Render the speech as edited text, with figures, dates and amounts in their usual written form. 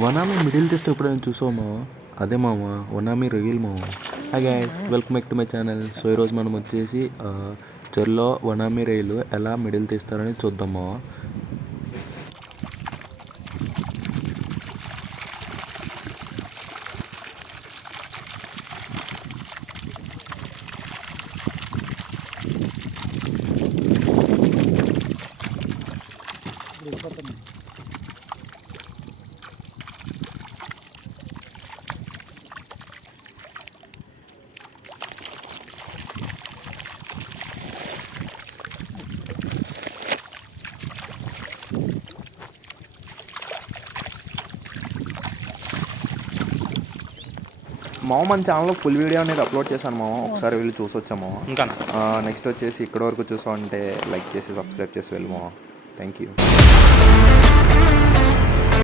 Vannamei middle test ఎప్పుడైనా చూసావు మామ? అదే మామ, వనామీ రివీల్ మామ. Hi guys, welcome back to my channel. So ఈరోజు మనం వచ్చేసి చెర్లో వనామీ రైలు ఎలా మిడిల్ తీస్తారని చూద్దాం మామ. మామ మన ఛానల్లో ఫుల్ వీడియో అనేది అప్లోడ్ చేశాను మామ, ఒకసారి వెళ్ళి చూసొచ్చాము. ఇంకా నెక్స్ట్ వచ్చేసి ఇక్కడ వరకు చూసామంటే లైక్ చేసి సబ్స్క్రైబ్ చేసి వెళ్ళి మామ. Thank you.